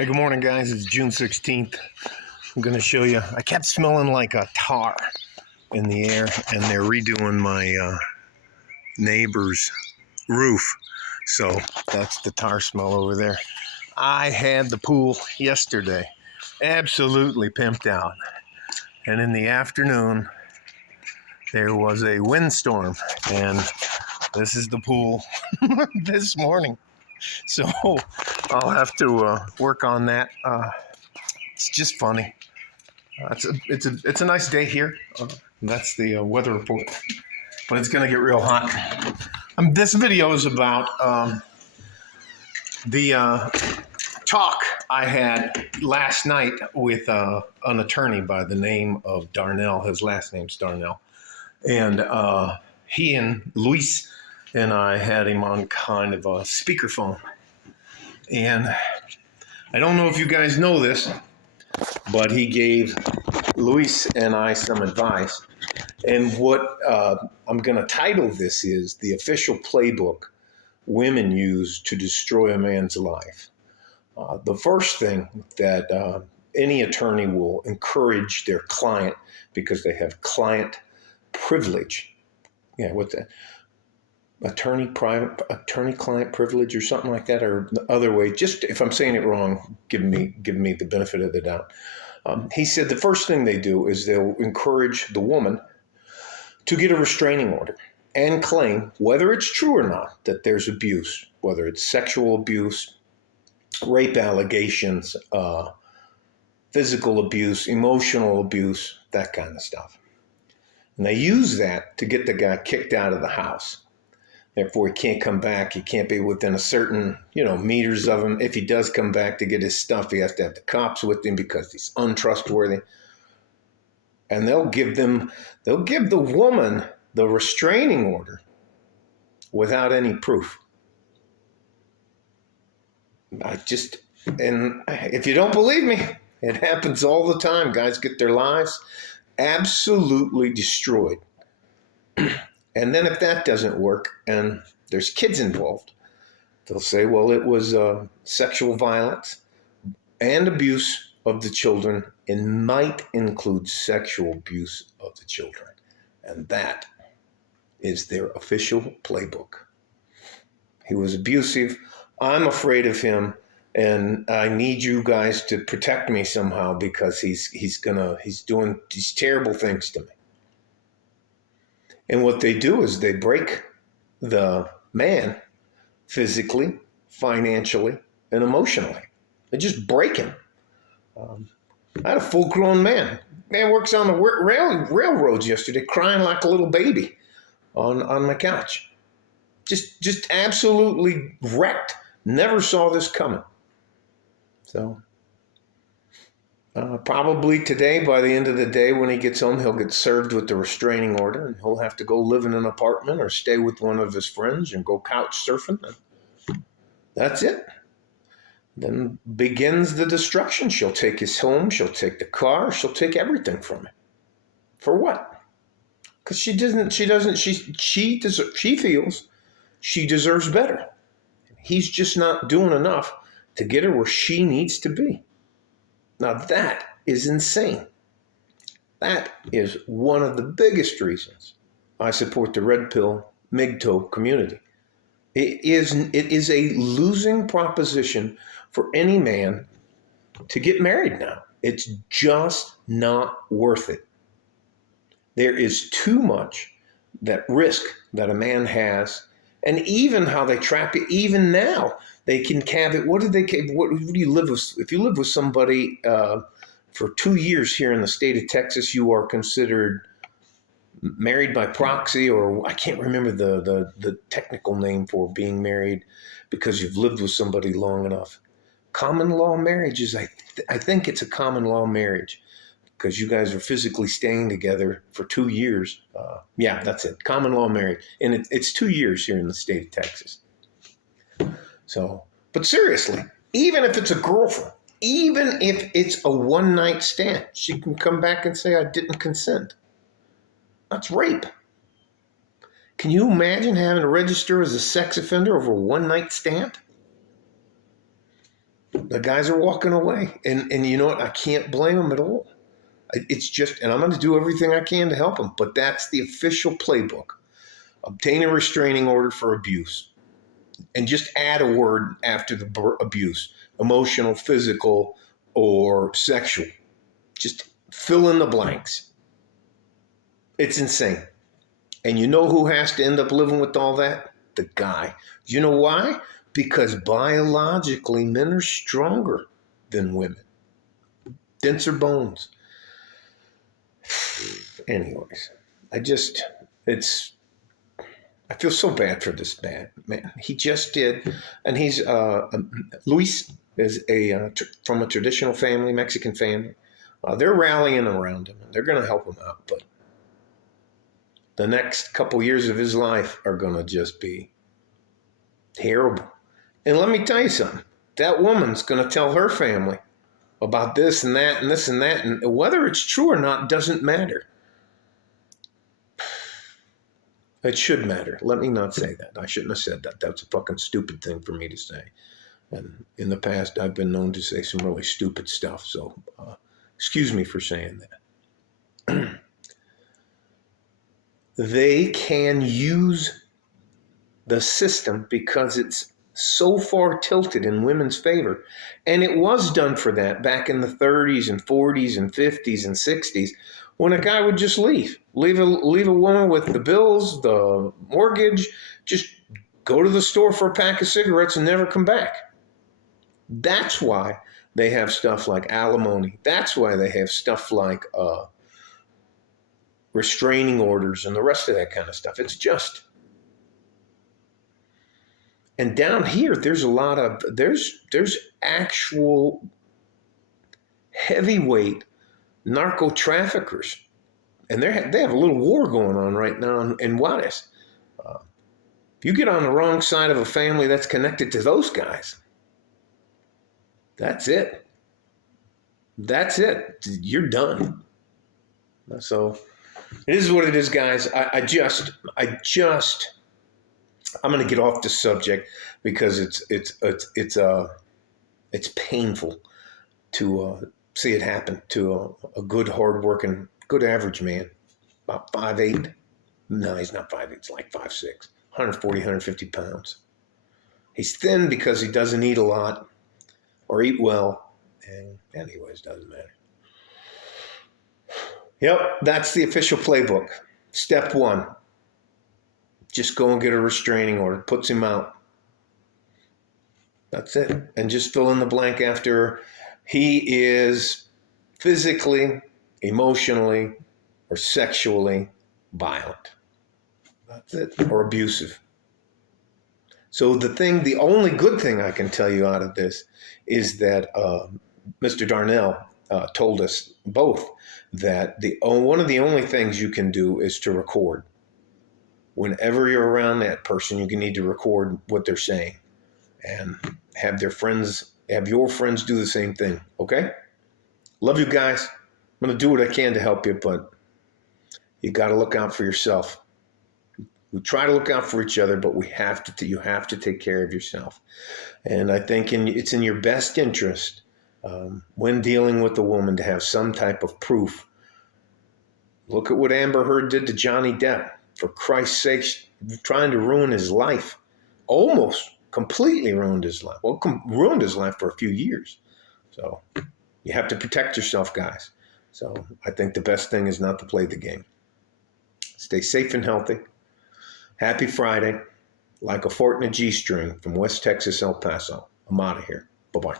Hey, good morning, guys. It's June 16th. I'm going to show you. I kept smelling like a tar in the air, and they're redoing my neighbor's roof. So that's the tar smell over there. I had the pool yesterday, absolutely pimped out. And in the afternoon, there was a windstorm, and this is the pool this morning. So I'll have to work on that. It's just funny. It's a nice day here. That's the weather report, but it's going to get real hot. This video is about the talk I had last night with an attorney by the name of Darnell. His last name's Darnell, and he and Luis and I had him on kind of a speakerphone. And I don't know if you guys know this, but he gave Luis and I some advice. And what I'm going to title this is The Official Playbook Women Use to Destroy a Man's Life. The first thing that any attorney will encourage their client, because they have client privilege. Yeah, what's that? Attorney-client privilege or something like that, or the other way. Just if I'm saying it wrong, give me the benefit of the doubt. He said the first thing they do is they'll encourage the woman to get a restraining order and claim, whether it's true or not, that there's abuse, whether it's sexual abuse, rape allegations, physical abuse, emotional abuse, that kind of stuff. And they use that to get the guy kicked out of the house. Therefore, he can't come back. He can't be within a certain, meters of him. If he does come back to get his stuff, he has to have the cops with him because he's untrustworthy. And they'll give the woman the restraining order without any proof. And if you don't believe me, it happens all the time. Guys get their lives absolutely destroyed. And then if that doesn't work and there's kids involved, they'll say, well, it was sexual violence and abuse of the children, and might include sexual abuse of the children. And that is their official playbook. He was abusive. I'm afraid of him, and I need you guys to protect me somehow because he's doing these terrible things to me. And what they do is they break the man physically, financially, and emotionally. They just break him. I had a full-grown man. Man works on the railroads yesterday, crying like a little baby on my couch. Just absolutely wrecked. Never saw this coming. So probably today, by the end of the day, when he gets home, he'll get served with the restraining order, and he'll have to go live in an apartment or stay with one of his friends and go couch surfing. That's it. Then begins the destruction. She'll take his home. She'll take the car. She'll take everything from him. For what? Because she feels she deserves better. He's just not doing enough to get her where she needs to be. Now that is insane. That is one of the biggest reasons I support the red pill MGTOW community. It is a losing proposition for any man to get married now. It's just not worth it. There is too much that risk that a man has, and even how they trap you. Even now, they can have it. What do you live with? If you live with somebody for 2 years here in the state of Texas, you are considered married by proxy, or I can't remember the technical name for being married because you've lived with somebody long enough. Common law marriage is, I think it's a common law marriage because you guys are physically staying together for 2 years. Yeah, that's it. Common law marriage. And it's 2 years here in the state of Texas. So, but seriously, even if it's a girlfriend, even if it's a one-night stand, she can come back and say, I didn't consent. That's rape. Can you imagine having to register as a sex offender over a one-night stand? The guys are walking away. And you know what? I can't blame them at all. It's just, and I'm going to do everything I can to help them. But that's the official playbook. Obtain a restraining order for abuse. And just add a word after the abuse: emotional, physical, or sexual. Just fill in the blanks. It's insane. And you know who has to end up living with all that? The guy. You know why? Because biologically, men are stronger than women. Denser bones. Anyways, I feel so bad for this man. He just did. And he's, Luis is from a traditional family, Mexican family. They're rallying around him. They're going to help him out. But the next couple years of his life are going to just be terrible. And let me tell you something. That woman's going to tell her family about this and that and this and that. And whether it's true or not doesn't matter. It should matter. Let me not say that. I shouldn't have said that. That's a fucking stupid thing for me to say. And in the past, I've been known to say some really stupid stuff. So excuse me for saying that. They can use the system because it's so far tilted in women's favor. And it was done for that back in the 30s and 40s and 50s and 60s, when a guy would just leave a woman with the bills, the mortgage, just go to the store for a pack of cigarettes and never come back. That's why they have stuff like alimony. That's why they have stuff like restraining orders and the rest of that kind of stuff. It's just. And down here, there's there's actual heavyweight narco traffickers, and they have a little war going on right now in Juarez. If you get on the wrong side of a family that's connected to those guys, that's it. That's it. You're done. So it is what it is, guys. I'm going to get off the subject because it's painful to see it happen to a good, hardworking, good average man, about 5'8". No, he's not 5'8". It's like 5'6", 140, 150 pounds. He's thin because he doesn't eat a lot or eat well. And anyways, doesn't matter. Yep, that's the official playbook. Step 1. Just go and get a restraining order. Puts him out. That's it. And just fill in the blank after he is physically, emotionally, or sexually violent. That's it. Or abusive. So the only good thing I can tell you out of this is that Mr. Darnell told us both that one of the only things you can do is to record. Whenever you're around that person, you need to record what they're saying and have your friends do the same thing. Okay? Love you guys. I'm going to do what I can to help you, but you got to look out for yourself. We try to look out for each other, but you have to take care of yourself. And I think it's in your best interest when dealing with a woman to have some type of proof. Look at what Amber Heard did to Johnny Depp. For Christ's sake, trying to ruin his life. Almost completely ruined his life. Well, ruined his life for a few years. So you have to protect yourself, guys. So I think the best thing is not to play the game. Stay safe and healthy. Happy Friday. Like a fort in a G-string from West Texas, El Paso. I'm out of here. Bye-bye.